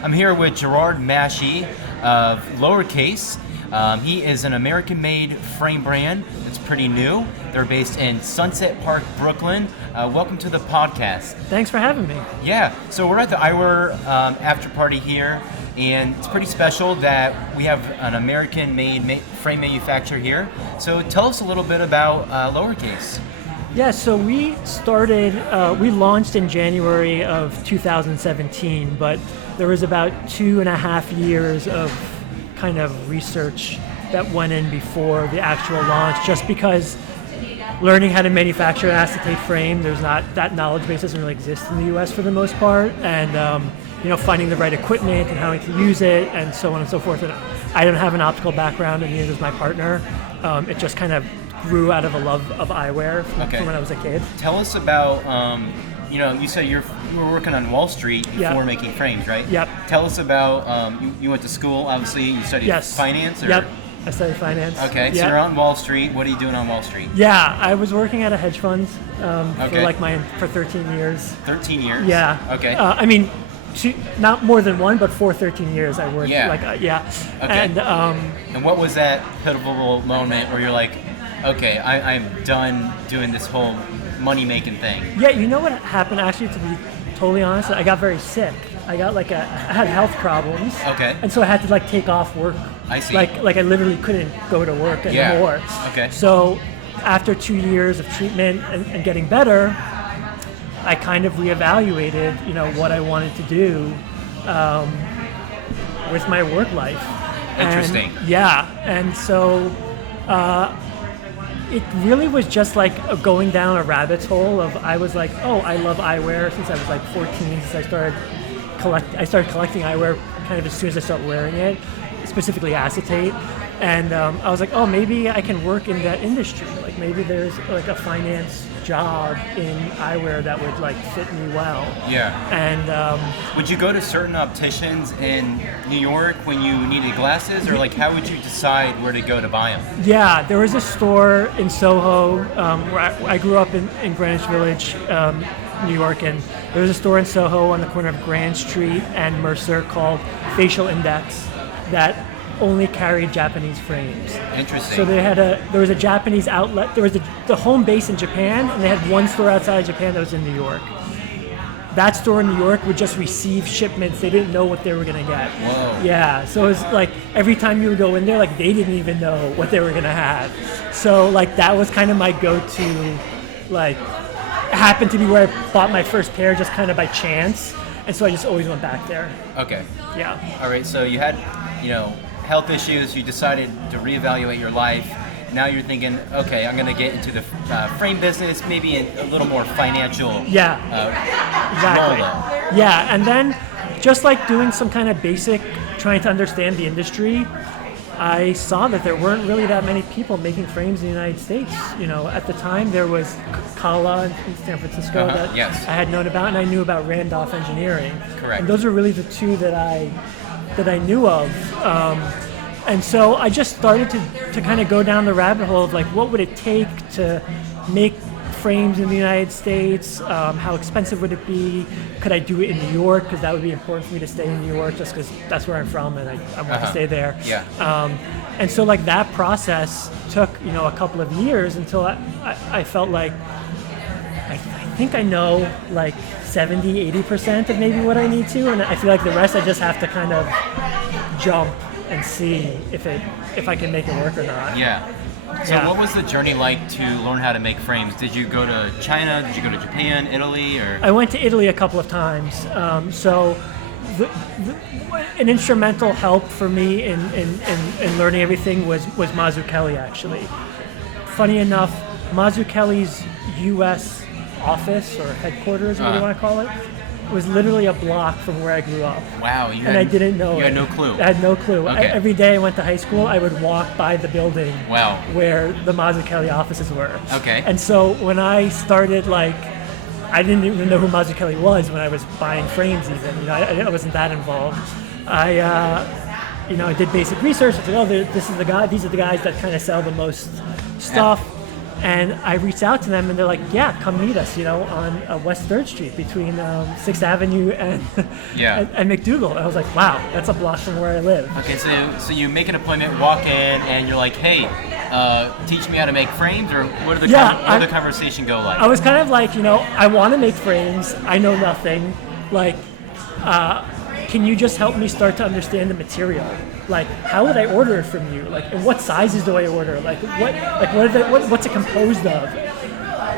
I'm here with Gerard Masci of Lowercase. He is an American-made frame brand that's pretty new. They're based in Sunset Park, Brooklyn. Welcome to the podcast. Thanks for having me. Yeah, so we're at the Eyewear after party here, and it's pretty special that we have an American-made frame manufacturer here. So tell us a little bit about Lowercase. Yeah, so we launched in January of 2017, but there was about 2.5 years of kind of research that went in before the actual launch, just because learning how to manufacture an acetate frame, there's not that knowledge base doesn't really exist in the US for the most part, and finding the right equipment and how to use it and so on and so forth. And I don't have an optical background, and neither does my partner. It just kind of grew out of a love of eyewear from when I was a kid. Tell us about, you said you were working on Wall Street before making frames, right? Yep. Tell us about, you went to school, obviously, you studied finance? Or? Yep, I studied finance. Okay, so you're on Wall Street. What are you doing on Wall Street? Yeah, I was working at a hedge fund for 13 years. 13 years? Yeah. Okay. Not more than one, but for 13 years I worked. Okay. And what was that pivotal moment where you're like, okay, I'm done doing this whole money-making thing? Yeah, you know what happened, actually, to be totally honest? I got very sick. I had health problems. Okay. And so I had to take off work. I see. Like I literally couldn't go to work anymore. Yeah. Okay. So after 2 years of treatment and getting better, I kind of reevaluated, what I wanted to do with my work life. Interesting. And so it really was just like going down a rabbit hole of, I was like, oh, I love eyewear since I was 14, since I started collecting eyewear kind of as soon as I started wearing it, specifically acetate. And I was like, oh, maybe I can work in that industry. Maybe there's a finance job in eyewear that would fit me well. Yeah. And would you go to certain opticians in New York when you needed glasses, or how would you decide where to go to buy them? Yeah, there was a store in Soho where I grew up in Greenwich Village, New York, and there was a store in Soho on the corner of Grand Street and Mercer called Facial Index that only carried Japanese frames. Interesting. So there was a Japanese outlet. There was the home base in Japan, and they had one store outside of Japan that was in New York. That store in New York would just receive shipments. They didn't know what they were going to get. Whoa. Yeah, so it was every time you would go in there, they didn't even know what they were going to have. So that was kind of my go-to. It happened to be where I bought my first pair just kind of by chance, and so I just always went back there. Okay. Yeah. All right, so you had, health issues, you decided to reevaluate your life. Now you're thinking, okay, I'm going to get into the frame business, maybe a little more financial. Yeah, exactly. Role. Yeah, and then just doing some kind of basic, trying to understand the industry, I saw that there weren't really that many people making frames in the United States. At the time there was Kala in San Francisco that I had known about, and I knew about Randolph Engineering. Correct. And those are really the two that I knew of. And so I just started to kind of go down the rabbit hole of what would it take to make frames in the United States? How expensive would it be? Could I do it in New York? Because that would be important for me to stay in New York, just because that's where I'm from and I want to stay there. Yeah. And so that process took a couple of years until I felt I think I know 70-80% of maybe what I need to, and I feel the rest I just have to kind of jump and see if I can make it work or not. Yeah. So what was the journey like to learn how to make frames? Did you go to China? Did you go to Japan, Italy, or? I went to Italy a couple of times. An instrumental help for me in learning everything was Mazzucchelli, actually. Funny enough, Mazzucchelli's U.S. office or headquarters, what do you want to call it, was literally a block from where I grew up. Wow. I didn't know You had no clue. I had no clue. Okay. Every day I went to high school, I would walk by the building where the Mazzucchelli offices were. Okay. And so when I started, I didn't even know who Mazzucchelli was when I was buying frames even. I wasn't that involved. I did basic research. I said, these are the guys that kind of sell the most stuff. And I reached out to them, and they're like, "Yeah, come meet us, on West 3rd Street between 6th Avenue and and McDougal." I was like, "Wow, that's a block from where I live." Okay, so you make an appointment, walk in, and you're like, "Hey, teach me how to make frames," or what did the conversation go like? I was kind of like, I want to make frames. I know nothing. Like, can you just help me start to understand the material? Like, how would I order it from you? Like, and what sizes do I order? Like, what's it composed of?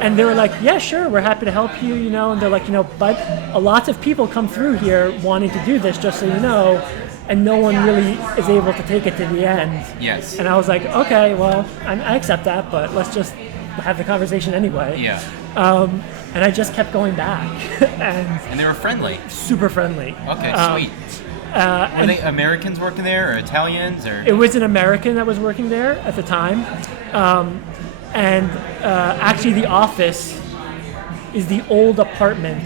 And they were like, "Yeah, sure, we're happy to help you, And they're like, but a lot of people come through here wanting to do this, just so you know, and no one really is able to take it to the end." Yes. And I was like, "Okay, well, I accept that, but let's just have the conversation anyway." Yeah. And I just kept going back, and they were friendly. Super friendly. Okay, sweet. Were they Americans working there, or Italians, or? It was an American that was working there at the time, and actually the office is the old apartment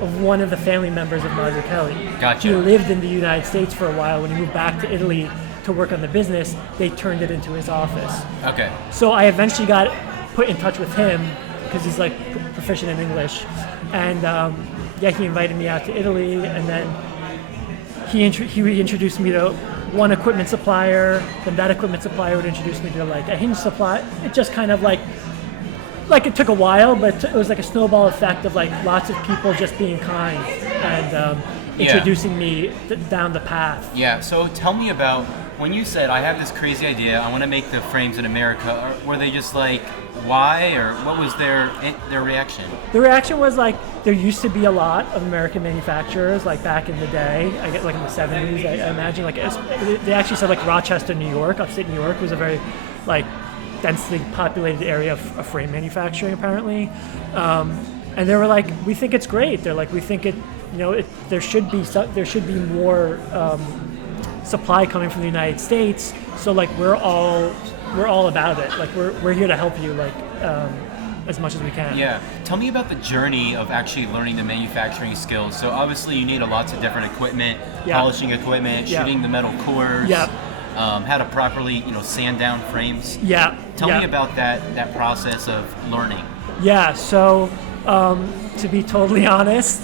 of one of the family members of Mazzucchelli. Gotcha. He lived in the United States for a while. When he moved back to Italy to work on the business, they turned it into his office. Okay. So I eventually got put in touch with him because he's like proficient in English, and he invited me out to Italy, and then he introduced me to one equipment supplier. Then that equipment supplier would introduce me to like a hinge supply. It just kind of like it took a while, but it was like a snowball effect of like lots of people just being kind and introducing me down the path. Yeah. So tell me about when you said, "I have this crazy idea. I want to make the frames in America." Were they just like, "Why?" or what was their reaction? The reaction was like, there used to be a lot of American manufacturers like back in the day. I get like in the 70s. I imagine like they actually said like Rochester, New York, upstate New York was a very like densely populated area of frame manufacturing apparently. And they were like, "We think it's great." They're like, "We think there should be more supply coming from the United States. So like we're all about it. Like we're here to help you like as much as we can." Yeah. Tell me about the journey of actually learning the manufacturing skills. So obviously you need lots of different equipment, polishing equipment, shooting the metal cores, how to properly sand down frames. Yeah. Tell me about that process of learning. Yeah. So to be totally honest,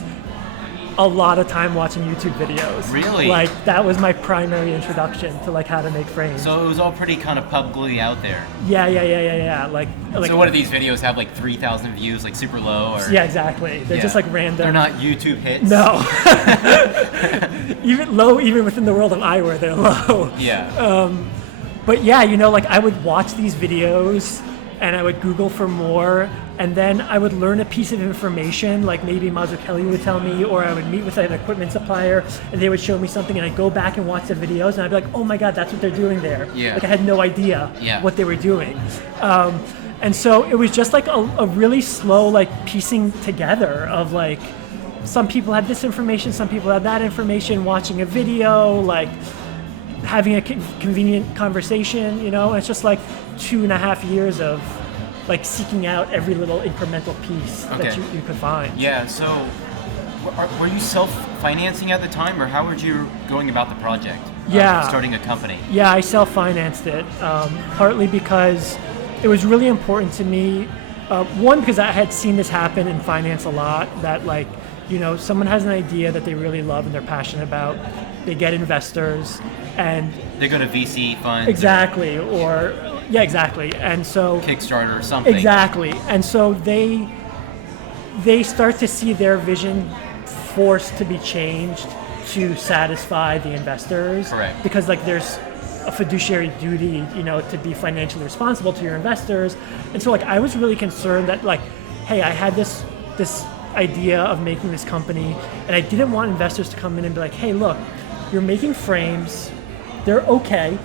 a lot of time watching YouTube videos. Really? Like that was my primary introduction to like how to make frames. So it was all pretty kind of publicly out there. Yeah. Like so what do these videos have, like 3,000 views, like super low? Or? Yeah, exactly. They're just like random. They're not YouTube hits? No. Even within the world of eyewear, they're low. Yeah. But yeah, like I would watch these videos and I would Google for more, and then I would learn a piece of information, like maybe Mazzucchelli would tell me, or I would meet with an equipment supplier and they would show me something, and I'd go back and watch the videos and I'd be like, "Oh my God, that's what they're doing there." Yeah. Like I had no idea what they were doing. And so it was just like a really slow like piecing together of like, some people had this information, some people had that information, watching a video, like having a convenient conversation, It's just like 2.5 years of like seeking out every little incremental piece that you could find. Yeah, so were you self-financing at the time, or how were you going about the project? Starting a company? Yeah, I self-financed it, partly because it was really important to me. One, because I had seen this happen in finance a lot, that like, someone has an idea that they really love and they're passionate about, they get investors, and they go to VC funds. Exactly, exactly. And so Kickstarter or something. Exactly. And so they start to see their vision forced to be changed to satisfy the investors. Correct. Because like there's a fiduciary duty, to be financially responsible to your investors. And so like I was really concerned that like, hey, I had this idea of making this company, and I didn't want investors to come in and be like, "Hey, look, you're making frames, they're okay."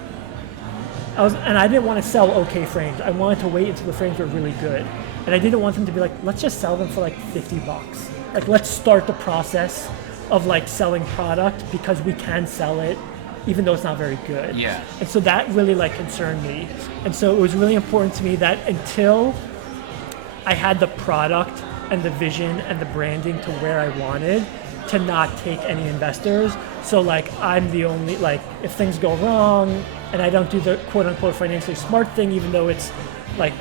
And I didn't want to sell okay frames. I wanted to wait until the frames were really good. And I didn't want them to be like, "Let's just sell them for like $50. Like let's start the process of like selling product because we can sell it even though it's not very good." Yeah. And so that really like concerned me. And so it was really important to me that until I had the product and the vision and the branding to where I wanted, to not take any investors. So like I'm the only, like if things go wrong and I don't do the quote unquote financially smart thing, even though it's like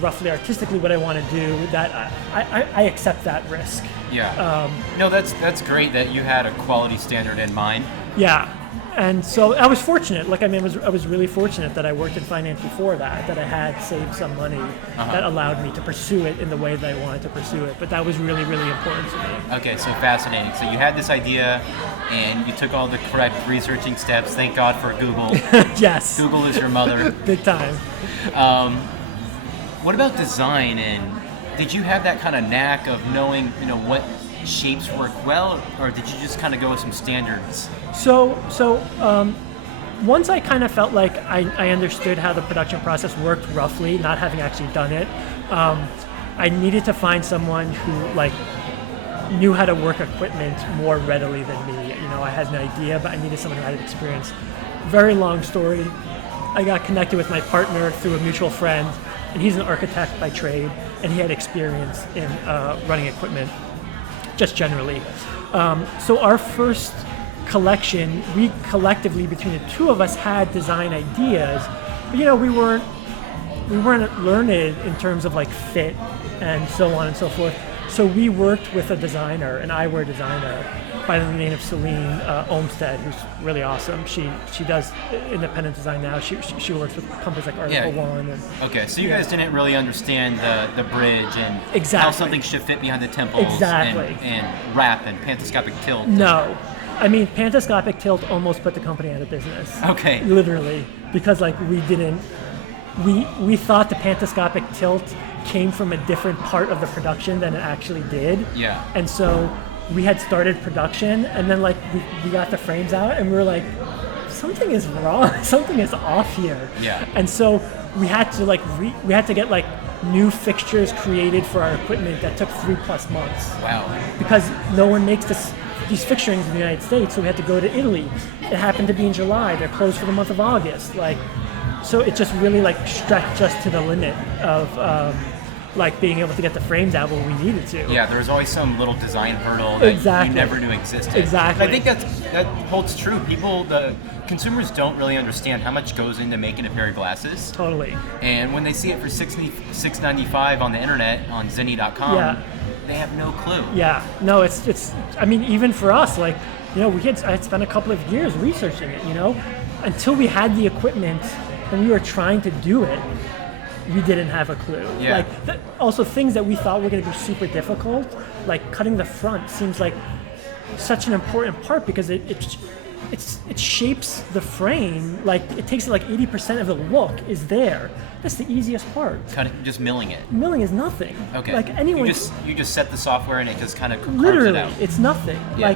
roughly artistically what I want to do, that I accept that risk. Yeah. No, that's great that you had a quality standard in mind. Yeah. And so I was fortunate. Like, I mean, I was really fortunate that I worked in finance before that I had saved some money that allowed me to pursue it in the way that I wanted to pursue it. But that was really, really important to me. Okay, so fascinating. So you had this idea, and you took all the correct researching steps. Thank God for Google. Yes. Google is your mother. Big time. What about design? And did you have that kind of knack of knowing, what shapes work well, or did you just kind of go with some standards? So once I kind of felt like I understood how the production process worked roughly, not having actually done it, I needed to find someone who knew how to work equipment more readily than me. I had an idea, but I needed someone who had experience. Very long story. I got connected with my partner through a mutual friend, and he's an architect by trade, and he had experience in running equipment, just generally. So our first collection, we collectively, between the two of us, had design ideas, but we weren't learned in terms of fit and so on and so forth. So we worked with a designer, an eyewear designer by the name of Celine Olmsted, who's really awesome. She does independent design now. She works with companies like Article One. And, okay, so you guys didn't really understand the bridge and exactly. how something should fit behind the temples and wrap and pantoscopic tilt. No. I mean, pantoscopic tilt almost put the company out of business. Okay. Literally. Because we thought the pantoscopic tilt came from a different part of the production than it actually did. Yeah. And so we had started production, and then we got the frames out, and we were like, something is wrong, something is off here. Yeah. And so we had to we had to get new fixtures created for our equipment that took 3+ months. Wow. Because no one makes these fixturings in the United States, so we had to go to Italy. It happened to be in July. They're closed for the month of August. So it just really stretched us to the limit of being able to get the frames out where we needed to. Yeah, there was always some little design hurdle that you never knew existed. Exactly. I think that holds true. The consumers don't really understand how much goes into making a pair of glasses. Totally. And when they see it for $6.95 on the internet on Zenny.com, they have no clue. Yeah. No, it's. I mean, even for us, I had spent a couple of years researching it. Until we had the equipment and we were trying to do it, we didn't have a clue. Yeah. Also, things that we thought were going to be super difficult, like cutting the front, seems like such an important part because it shapes the frame. It takes 80% of the look is there. That's the easiest part. Just milling it. Milling is nothing. Okay. Anyone. You just set the software and it just kind of carves literally, it out. it's nothing. Yeah.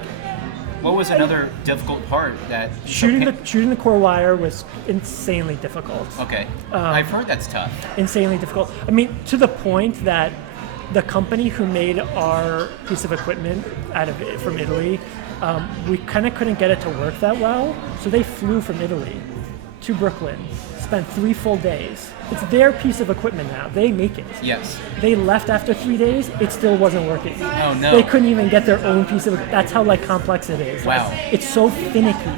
What was another difficult part that shooting the core wire was insanely difficult. Okay. I've heard that's tough. Insanely difficult. I mean, to the point that the company who made our piece of equipment from Italy, we kind of couldn't get it to work that well, so they flew from Italy to Brooklyn, spent 3 full days. It's their piece of equipment now. They make it. Yes. They left after 3 days. It still wasn't working. Oh no. They couldn't even get their own piece of equipment. That's how complex it is. Wow. It's so finicky.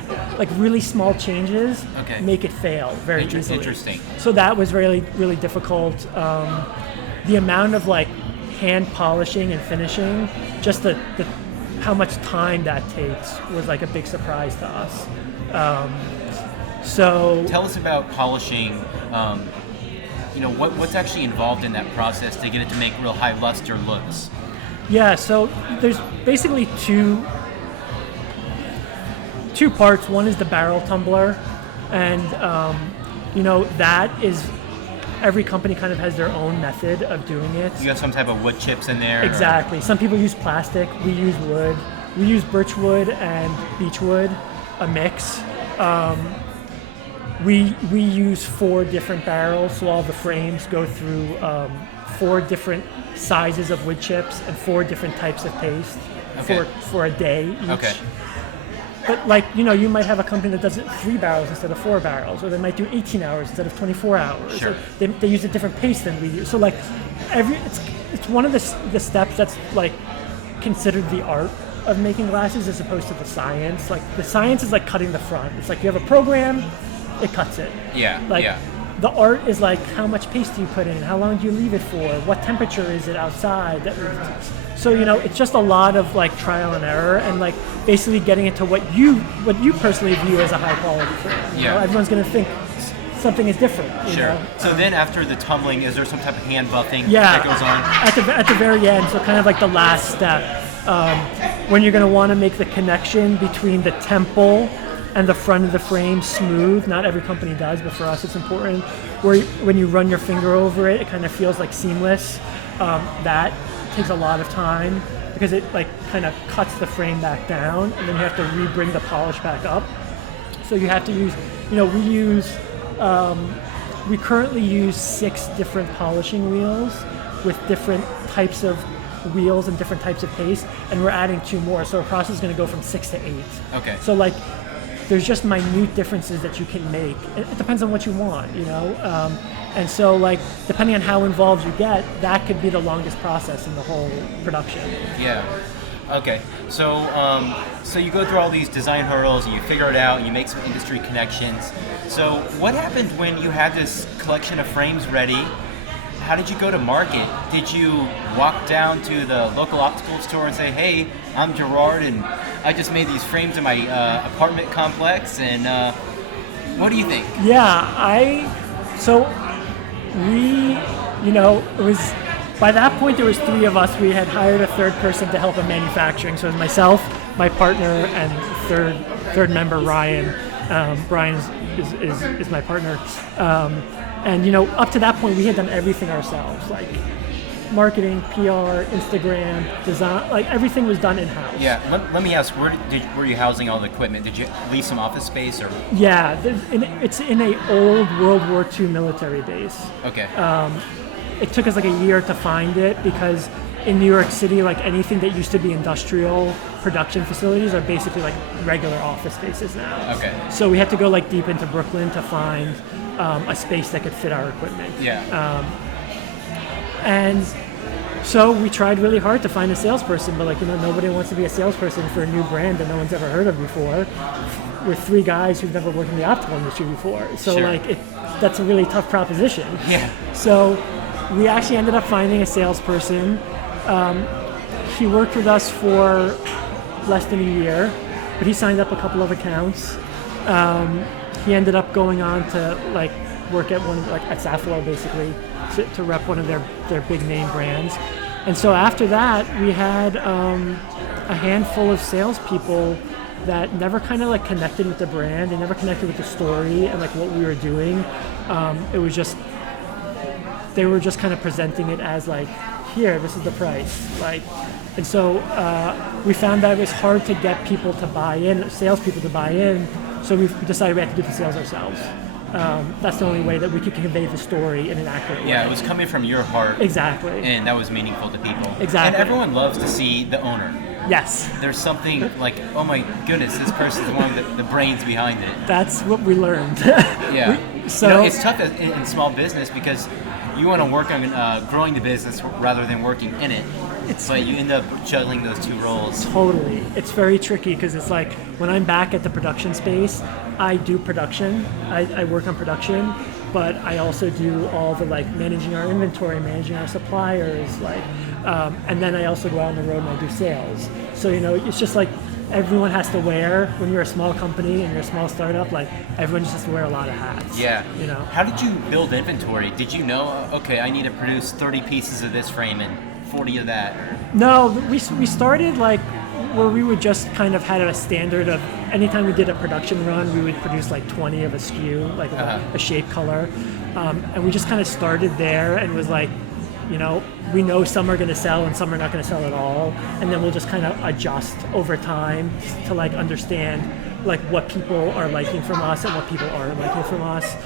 Really small changes make it fail very easily. Interesting. So that was really, really difficult. The amount of hand polishing and finishing, just the how much time that takes was a big surprise to us. So tell us about polishing. What's actually involved in that process to get it to make real high luster looks? Yeah, so there's basically two parts. One is the barrel tumbler, and that is every company kind of has their own method of doing it. You have some type of wood chips in there? Exactly. Some people use plastic. We use wood. We use birchwood and beechwood, a mix. We use 4 different barrels, so all the frames go through 4 different sizes of wood chips and 4 different types of paste for a day each. Okay. But you might have a company that does it 3 barrels instead of 4 barrels, or they might do 18 hours instead of 24 hours. Sure. They use a different paste than we do. So it's one of the steps that's considered the art of making glasses as opposed to the science. The science is cutting the front. It's you have a program, it cuts it. Yeah. the art is like how much paste do you put in, how long do you leave it for, what temperature is it outside. So it's just a lot of like trial and error, and like basically getting it to what you personally view as a high quality frame. Everyone's going to think something is different. Sure. So then after the tumbling, is there some type of hand buffing that goes on? At the very end, so kind of like the last step, when you're going to want to make the connection between the temple and the front of the frame smooth. Not every company does, but for us it's important. When you run your finger over it, it kind of feels like seamless. That takes a lot of time because it like kind of cuts the frame back down, and then you have to re-bring the polish back up. So you have to use, we currently use 6 different polishing wheels with different types of wheels and different types of paste, and we're adding 2 more. So our process is going to go from 6 to 8. Okay. So like, there's just minute differences that you can make. It depends on what you want, and so like depending on how involved you get, that could be the longest process in the whole production. Yeah. Okay. So so you go through all these design hurdles and you figure it out and you make some industry connections. So what happened when you had this collection of frames ready? How did you go to market? Did you walk down to the local optical store and say, "Hey, I'm Gerard and I just made these frames in my apartment complex," and what do you think? It was, by that point there was 3 of us. We had hired a third person to help in manufacturing. So it was myself, my partner, and third member, Ryan. Brian is my partner. And up to that point we had done everything ourselves, like marketing, PR, Instagram, design, like everything was done in-house. Yeah, let me ask, were you housing all the equipment? Did you lease some office space or? Yeah, it's in a old World War II military base. Okay. It took us like a year to find it because in New York City, like anything that used to be industrial production facilities are basically like regular office spaces now. Okay. So we had to go like deep into Brooklyn to find a space that could fit our equipment. Yeah. And so we tried really hard to find a salesperson, but nobody wants to be a salesperson for a new brand that no one's ever heard of before. We're 3 guys who've never worked in the optical industry before. So Sure. That's a really tough proposition. Yeah. So we actually ended up finding a salesperson. He worked with us for less than a year, but he signed up a couple of accounts. He ended up going on to like work at at Safilo basically to rep one of their big name brands. And so after that, we had a handful of salespeople that never kind of like connected with the brand. They never connected with the story and like what we were doing. It was just, they were just kind of presenting it as like, here, this is the price. And so we found that it was hard to get people to buy in, salespeople to buy in. So we decided we had to do the sales ourselves. That's the only way that we could convey the story in an accurate way. Yeah, it was coming from your heart. Exactly. And that was meaningful to people. Exactly. And everyone loves to see the owner. Yes. There's something like, oh my goodness, this person's one of the brains behind it. That's what we learned. Yeah. So it's tough in small business because you want to work on growing the business rather than working in it. But you end up juggling those 2 roles. Totally. It's very tricky because it's like when I'm back at the production space, I do production. I work on production, but I also do all the like managing our inventory, managing our suppliers, and then I also go out on the road and I do sales. So it's just like everyone has to wear, when you're a small company and you're a small startup, like everyone just has to wear a lot of hats. Yeah. You know. How did you build inventory? Did you know, okay, I need to produce 30 pieces of this frame and 40 of that? Or? No, we started like where we would just kind of had a standard of anytime we did a production run, we would produce like 20 of a SKU, like a shape color. And we just kind of started there and was like, we know some are going to sell and some are not going to sell at all. And then we'll just kind of adjust over time to like understand like what people are liking from us and what people aren't liking from us.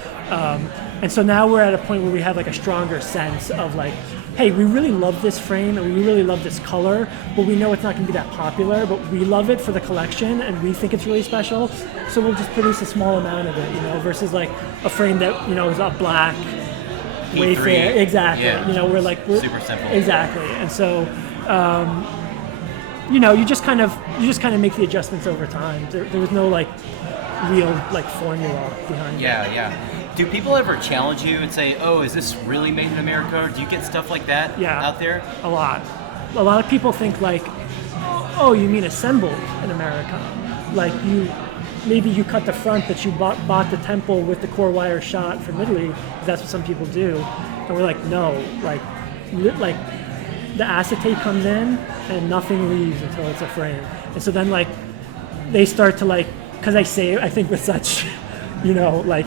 And so now we're at a point where we have like a stronger sense of like, hey, we really love this frame and we really love this color, but we know it's not going to be that popular, but we love it for the collection and we think it's really special. So we'll just produce a small amount of it, versus like a frame that, is a black, Wayfair. Exactly. Yeah. We're super simple. Exactly. And so, you just kind of make the adjustments over time. There was no like real like formula behind it. Yeah. Do people ever challenge you and say, "Oh, is this really made in America?" Or do you get stuff like that out there? A lot. A lot of people think like, oh, you mean assembled in America? Like maybe you cut the front, but you bought the temple with the core wire shot from Italy. 'Cause that's what some people do, and we're like, no, like the acetate comes in and nothing leaves until it's a frame. And so then like they start to like, because I say it, I think with such, like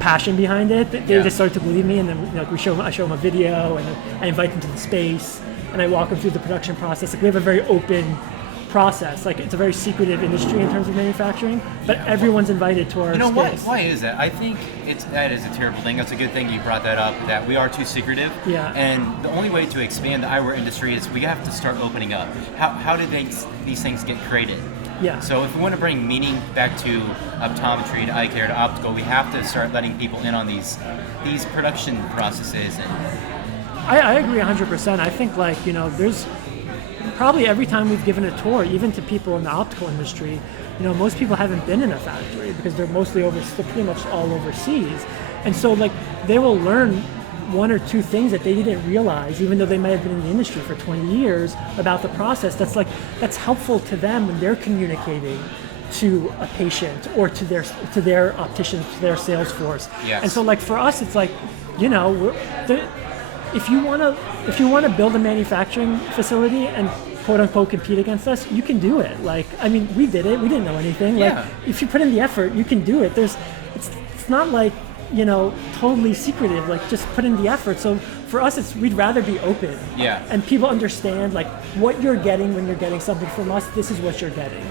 passion behind it, they just start to believe me. And then I show them a video, and I invite them to the space, and I walk them through the production process. Like we have a very open process. Like it's a very secretive industry in terms of manufacturing, but everyone's invited to our space. Why is that? I think that is a terrible thing. It's a good thing you brought that up, that we are too secretive. Yeah. And the only way to expand the eyewear industry is we have to start opening up. How did these things get created? Yeah. So if we want to bring meaning back to optometry, to eye care, to optical, we have to start letting people in on these production processes. And I agree 100%. I think there's probably every time we've given a tour, even to people in the optical industry, most people haven't been in a factory because they're pretty much all overseas. And so they will learn one or two things that they didn't realize, even though they might have been in the industry for 20 years, about the process. That's helpful to them when they're communicating to a patient or to their opticians, to their sales force. Yes. And so for us, it's if you want to build a manufacturing facility and quote unquote compete against us, you can do it. We did it. We didn't know anything. Yeah. If you put in the effort, you can do it. It's not totally secretive. Just put in the effort. So for us, we'd rather be open. Yeah. And people understand what you're getting when you're getting something from us. This is what you're getting.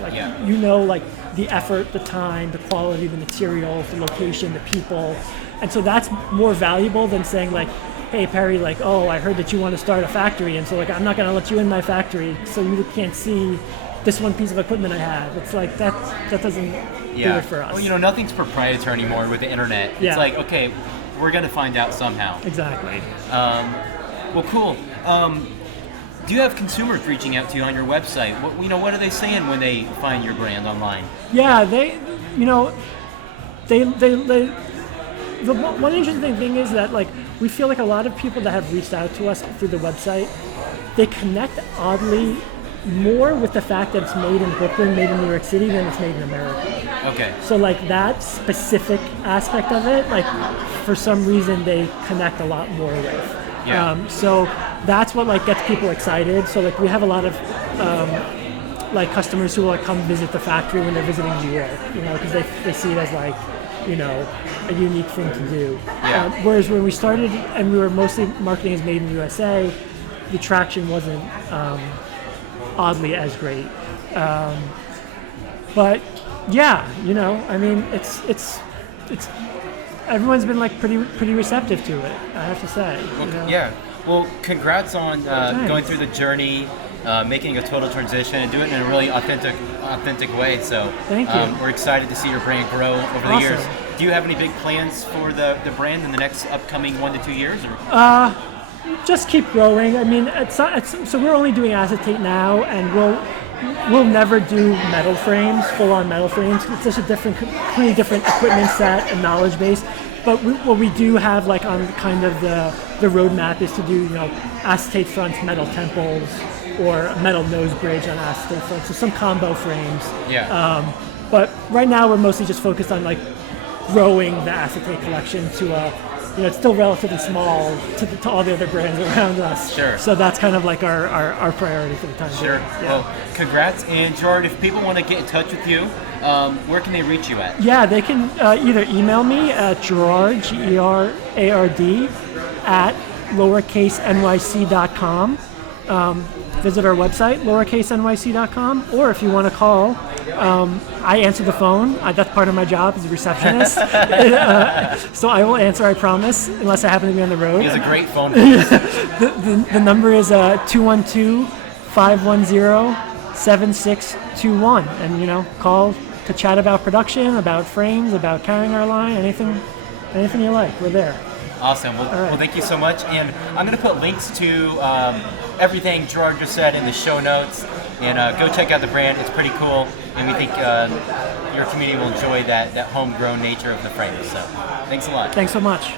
The effort, the time, the quality, the materials, the location, the people, and so that's more valuable than saying hey Perry, I heard that you want to start a factory, and so I'm not going to let you in my factory, so you can't see this one piece of equipment I have. It's that doesn't do it for us. Well, nothing's proprietary anymore with the internet. It's okay, we're going to find out somehow. Exactly. Well, cool. Do you have consumers reaching out to you on your website? What are they saying when they find your brand online? Yeah, the one interesting thing is that we feel like a lot of people that have reached out to us through the website, they connect oddly more with the fact that it's made in Brooklyn, made in New York City, than it's made in America. Okay. So that specific aspect of it, for some reason they connect a lot more with. Yeah. So that's what gets people excited. So we have a lot of customers who will come visit the factory when they're visiting New York, because they see it as a unique thing to do. Yeah. Whereas when we started and we were mostly marketing as made in the USA, the traction wasn't oddly as great. But yeah, it's everyone's been pretty receptive to it, I have to say. Well, yeah. Well, congrats on going through the journey, making a total transition, and doing it in a really authentic way. So thank you. We're excited to see your brand grow over the years. Do you have any big plans for the brand in the next upcoming 1 to 2 years? Or? Just keep growing. So we're only doing acetate now, and we'll never do metal frames, full-on metal frames. It's just a completely different equipment set and knowledge base. But what we do have on kind of the roadmap is to do acetate fronts, metal temples, or a metal nose bridge on acetate fronts. So some combo frames. Yeah. But right now we're mostly just focused on growing the acetate collection to it's still relatively small to all the other brands around us. Sure. So that's kind of our priority for the time being. Sure. Yeah. Well, congrats. And Gerard, if people want to get in touch with you, where can they reach you at? Yeah, they can either email me at Gerard, Gerard, at lowercasenyc.com. Visit our website, lowercasenyc.com, or if you want to call, I answer the phone. That's part of my job as a receptionist. So I will answer, I promise, unless I happen to be on the road. He has a great phone voice. The number is 212-510-7621. And, call to chat about production, about frames, about carrying our line, anything you like. We're there. Awesome. Well, thank you so much. And I'm going to put links to everything Gerard just said in the show notes. And go check out the brand. It's pretty cool, and we think your community will enjoy that homegrown nature of the frame. So thanks a lot. Thanks so much.